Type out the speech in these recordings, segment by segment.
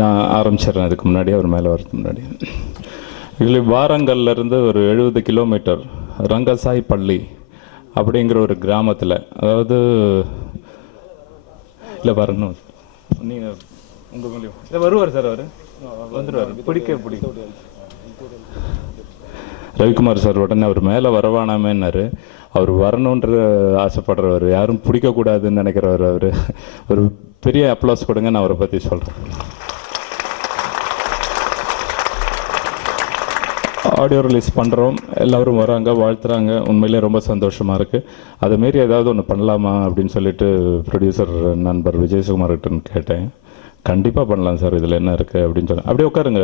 நான் ஆரம்பிச்சிடுறேன். அதுக்கு முன்னாடி அவர் மேலே வரதுக்கு முன்னாடி இதில் வாரங்கல்லேருந்து ஒரு 70 கிலோமீட்டர் ரங்கசாய் பள்ளி அப்படிங்கிற ஒரு கிராமத்தில், அதாவது இல்லை வரணும், நீங்கள் உங்கள் மூலியம் இல்லை வருவார் சார், அவர் வந்துடுவார், பிடிக்கும் ரவிக்குமார் சார். உடனே அவர் மேலே வரவானாமேன்னாரு. அவர் வரணுன்ற ஆசைப்படுறவர், யாரும் பிடிக்கக்கூடாதுன்னு நினைக்கிறவர். அவர் ஒரு பெரிய அப்ளாஸ் கொடுங்க, நான் அவரை பற்றி சொல்கிறேன். ஆடியோ ரிலீஸ் பண்ணுறோம், எல்லோரும் வராங்க, வாழ்த்துறாங்க. உண்மையிலே ரொம்ப சந்தோஷமாக இருக்குது. அதுமாரி ஏதாவது ஒன்று பண்ணலாமா அப்படின்னு சொல்லிட்டு ப்ரொடியூசர் நண்பர் விஜயகுமார்கிட்ட கேட்டேன். கண்டிப்பாக பண்ணலாம் சார், இதில் என்ன இருக்குது அப்படின்னு சொன்னேன். அப்படியே உட்காருங்க.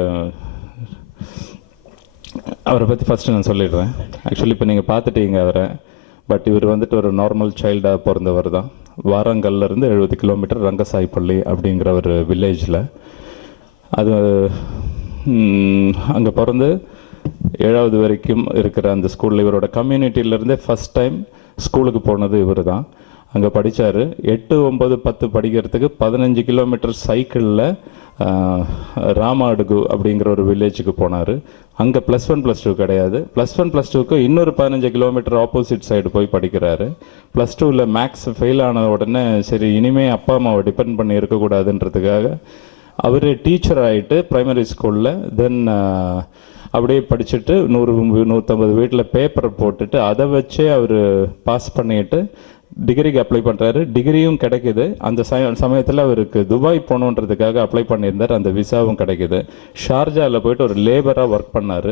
அவரை பற்றி ஃபஸ்ட்டு நான் சொல்லிடுறேன். ஆக்சுவலி இப்போ நீங்கள் பார்த்துட்டீங்க அவரை. பட் இவர் வந்துட்டு ஒரு நார்மல் சைல்டாக பிறந்தவர் தான். வாரங்கல்லேருந்து 70 கிலோமீட்டர் ரங்கசாய் பள்ளி அப்படிங்கிற ஒரு வில்லேஜில். அது அங்கே பிறந்து 7வது வரைக்கும் இருக்கிற அந்த ஸ்கூலில் இவரோட கம்யூனிட்டியிலேருந்தே ஃபஸ்ட் டைம் ஸ்கூலுக்கு போனது இவர் தான். அங்கே படித்தார். 8, 9, 10 படிக்கிறதுக்கு 15 கிலோமீட்டர் சைக்கிளில் ராமாடுகு அப்படிங்கிற ஒரு வில்லேஜுக்கு போனார். அங்கே +1 +2 கிடையாது. +1 +2க்கு இன்னொரு 15 கிலோமீட்டர் ஆப்போசிட் சைடு போய் படிக்கிறாரு. +2ல் மேக்ஸ் ஃபெயில் ஆன உடனே சரி இனிமேல் அப்பா அம்மாவை டிபெண்ட் பண்ணி இருக்கக்கூடாதுன்றதுக்காக அவர் டீச்சர் ஆகிட்டு ப்ரைமரி ஸ்கூலில் தென் அப்படியே படிச்சுட்டு 100-150 வீட்டில் பேப்பரை போட்டுட்டு அதை வச்சே அவர் பாஸ் பண்ணிட்டு டிகிரிக்கு அப்ளை பண்ணுறாரு. டிகிரியும் கிடைக்குது. அந்த சமயத்தில் அவருக்கு துபாய் போகணுன்றதுக்காக அப்ளை பண்ணியிருந்தார். அந்த விசாவும் கிடைக்குது. ஷார்ஜாவில் போயிட்டு ஒரு லேபராக ஒர்க் பண்ணார்.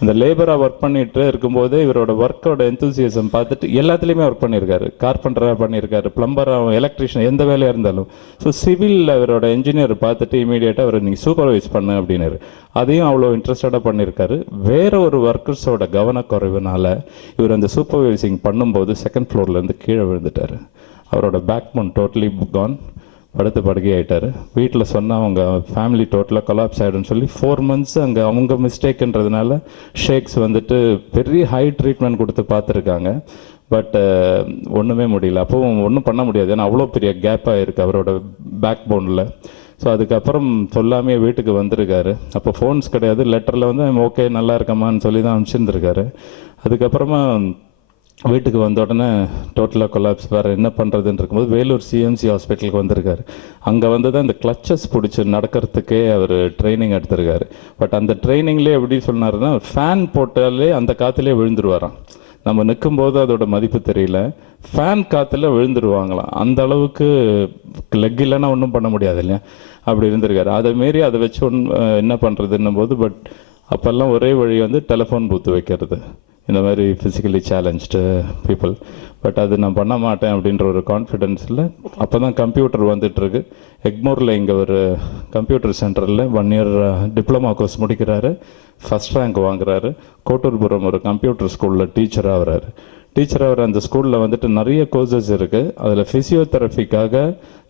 அந்த லேபராக ஒர்க் பண்ணிட்டு இருக்கும்போது இவரோட ஒர்க்கோட எந்தூசியசம் பார்த்துட்டு எல்லாத்துலேயுமே ஒர்க் பண்ணியிருக்காரு. கார்பெண்டராக பண்ணியிருக்காரு, பிளம்பராக, எலக்ட்ரிஷியன், எந்த வேலையாக இருந்தாலும். ஸோ சிவிலில் அவரோட இன்ஜினியர் பார்த்துட்டு இமீடியட்டாக அவர் நீங்கள் சூப்பர்வைஸ் பண்ணு அப்படின்னாரு. அதையும் அவ்வளோ இன்ட்ரெஸ்டடாக பண்ணியிருக்காரு. வேற ஒரு ஒர்க்கர்ஸோட கவனக்குறைவுனால இவர் அந்த சூப்பர்வைசிங் பண்ணும்போது 2nd ஃப்ளோர்லேருந்து கீழே விழுந்துட்டார். அவரோட பேக் போன் டோட்டலி கான், படுத்து படுக்கை ஆகிட்டார். வீட்டில் சொன்னால் அவங்க ஃபேமிலி டோட்டலாக கொலாப்ஸ் ஆகிடும்னு சொல்லி 4 months அங்கே அவங்க மிஸ்டேக்குன்றதுனால ஷேக்ஸ் வந்துட்டு பெரிய ஹை ட்ரீட்மெண்ட் கொடுத்து பார்த்துருக்காங்க. பட் ஒன்றுமே முடியல. அப்போவும் ஒன்றும் பண்ண முடியாது, ஏன்னா அவ்வளோ பெரிய கேப்பாக இருக்குது அவரோட பேக் போனில். ஸோ அதுக்கப்புறம் சொல்லாமே வீட்டுக்கு வந்திருக்காரு. அப்போ ஃபோன்ஸ் கிடையாது, லெட்டரில் வந்து ஓகே நல்லா இருக்கமான்னு சொல்லி தான் அனுப்பிச்சிருந்துருக்காரு. அதுக்கப்புறமா வீட்டுக்கு வந்த உடனே டோட்டலாக கொலாப்ஸ், வேறு என்ன பண்ணுறதுன்னு இருக்கும்போது வேலூர் சிஎம்சி ஹாஸ்பிட்டலுக்கு வந்திருக்காரு. அங்கே வந்து தான் இந்த கிளச்சஸ் பிடிச்சி நடக்கிறதுக்கே அவர் ட்ரைனிங் எடுத்திருக்காரு. பட் அந்த ட்ரைனிங்லேயே எப்படி சொன்னாருன்னா, ஃபேன் போட்டாலே அந்த காற்றுலேயே விழுந்துருவாராம். நம்ம நிற்கும்போது அதோட மதிப்பு தெரியல, ஃபேன் காற்றுல விழுந்துருவாங்களாம். அந்த அளவுக்கு லெக் இல்லைன்னா ஒன்றும் பண்ண முடியாது இல்லையா, அப்படி இருந்திருக்காரு. அதை மாரி அதை வச்சு என்ன பண்ணுறதுன்னும் போது, பட் அப்போல்லாம் ஒரே வழி வந்து டெலிஃபோன் பூத்து வைக்கிறது, இந்த மாதிரி ஃபிசிக்கலி சேலஞ்ச்டு பீப்புள். பட் அது நான் பண்ண மாட்டேன் அப்படின்ற ஒரு கான்ஃபிடென்ஸில் அப்போ தான் கம்ப்யூட்டர் வந்துட்டுருக்கு. எக்மோரில் இங்கே ஒரு கம்ப்யூட்டர் சென்டரில் 1 year டிப்ளமா கோர்ஸ் முடிக்கிறாரு. ஃபஸ்ட் ரேங்க் வாங்குறாரு. கோட்டூர்புரம் ஒரு கம்ப்யூட்டர் ஸ்கூலில் டீச்சராக ஆகிறாரு. டீச்சராக அந்த ஸ்கூலில் வந்துட்டு நிறைய கோர்சஸ் இருக்குது. அதில் ஃபிசியோதெரபிக்காக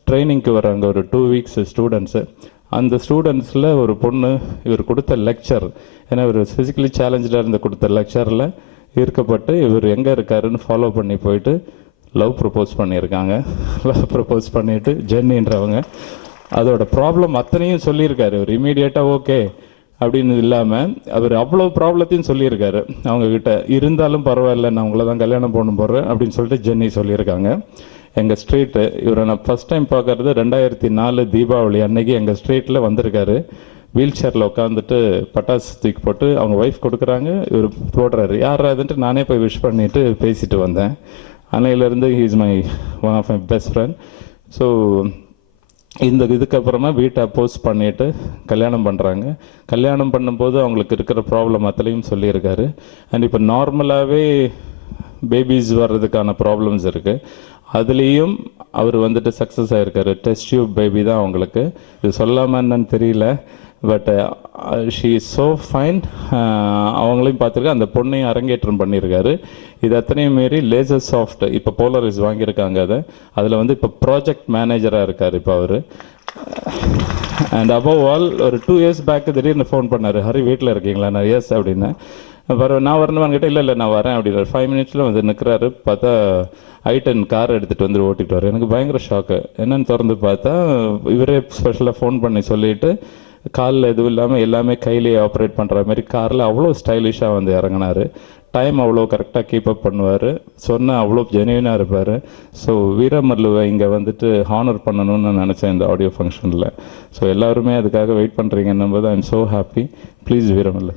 ட்ரைனிங்க்கு வராங்க ஒரு 2 weeks ஸ்டூடெண்ட்ஸு. அந்த ஸ்டூடெண்ட்ஸில் ஒரு பொண்ணு இவர் கொடுத்த லெக்சர், ஏன்னா இவர் ஃபிசிக்கலி சேலஞ்சாக இருந்த கொடுத்த லெக்சரில் ஈர்க்கப்பட்டு இவர் எங்கே இருக்காருன்னு ஃபாலோ பண்ணி போயிட்டு லவ் ப்ரப்போஸ் பண்ணியிருக்காங்க. லவ் ப்ரப்போஸ் பண்ணிவிட்டு ஜென்னின்றவங்க அதோட ப்ராப்ளம் அத்தனையும் சொல்லியிருக்காரு. இவர் இமீடியட்டாக ஓகே அப்படின்னு இல்லாமல் அவர் அவ்வளோ ப்ராப்ளத்தையும் சொல்லியிருக்காரு அவங்கக்கிட்ட. இருந்தாலும் பரவாயில்ல, நான் உங்களை தான் கல்யாணம் பண்ண போகிறேன் அப்படின்னு சொல்லிட்டு ஜென்னி சொல்லியிருக்காங்க. எங்கள் ஸ்ட்ரீட்டு இவரை நான் ஃபஸ்ட் டைம் பார்க்குறது 2004 தீபாவளி அன்னைக்கு எங்கள் ஸ்ட்ரீட்டில் வந்திருக்காரு. வீல் சேரில் உட்காந்துட்டு பட்டாசு தூக்கி போட்டு அவங்க ஒய்ஃப் கொடுக்குறாங்க, இவர் போடுறாரு. யாராதுன்ட்டு நானே போய் விஷ் பண்ணிவிட்டு பேசிட்டு வந்தேன். அன்னையிலேருந்து he is one of my best friend. So இதுக்கப்புறமா வீட்டை அப்போஸ் பண்ணிவிட்டு கல்யாணம் பண்ணுறாங்க. கல்யாணம் பண்ணும்போது அவங்களுக்கு இருக்கிற ப்ராப்ளம் அத்தனையும் சொல்லியிருக்காரு. அண்ட் இப்போ நார்மலாகவே பேபிஸ் வர்றதுக்கான ப்ராப்ளம்ஸ் இருக்குது. அதுலேயும் அவர் வந்துட்டு சக்ஸஸ் ஆகிருக்காரு. டெஸ்ட் டியூப் பேபி தான் அவங்களுக்கு. இது சொல்லாமல் என்னன்னு தெரியல, but she is so fine. அவங்களையும் பார்த்துருக்கேன், அந்த பொண்ணையும் அரங்கேற்றம் பண்ணியிருக்காரு. இது அத்தனையும் மாரி லேசர் சாஃப்ட் இப்போ போலரைஸ் வாங்கியிருக்காங்க. அதில் வந்து இப்போ ப்ராஜெக்ட் மேனேஜராக இருக்கார் இப்போ அவர். அண்ட் அபவ் ஆல் ஒரு 2 years பேக்கு திடீர்னு ஃபோன் பண்ணார், ஹரி வீட்டில் இருக்கீங்களா? நான் எஸ் அப்படின்னேன். நான் வரணுமான்னு கேட்டால் இல்லை நான் வரேன் அப்படின்னாரு. 5 மினிட்ஸில் வந்து நிற்கிறாரு. பார்த்தா I10 கார் எடுத்துகிட்டு வந்து ஓட்டிட்டு வர. எனக்கு பயங்கர ஷாக்கு. என்னன்னு திறந்து பார்த்தா இவரே ஸ்பெஷலாக ஃபோன் பண்ணி சொல்லிட்டு காலில் எதுவும் இல்லாமல் எல்லாமே கையிலேயே ஆப்ரேட் பண்ணுற மாதிரி காரில் அவ்வளோ ஸ்டைலிஷாக வந்து இறங்கினார். டைம் அவ்வளோ கரெக்டாக கீப்பப் பண்ணுவார். சொன்ன அவ்வளோ ஜென்யூனாக இருப்பார். ஸோ வீரமல்லுவை இங்கே வந்துட்டு ஹானர் பண்ணணும்னு நான் நினச்சேன் இந்த ஆடியோ ஃபங்க்ஷனில். ஸோ எல்லாருமே அதுக்காக வெயிட் பண்ணுறீங்கன்னும் போது I am so happy. Please Veeramallu.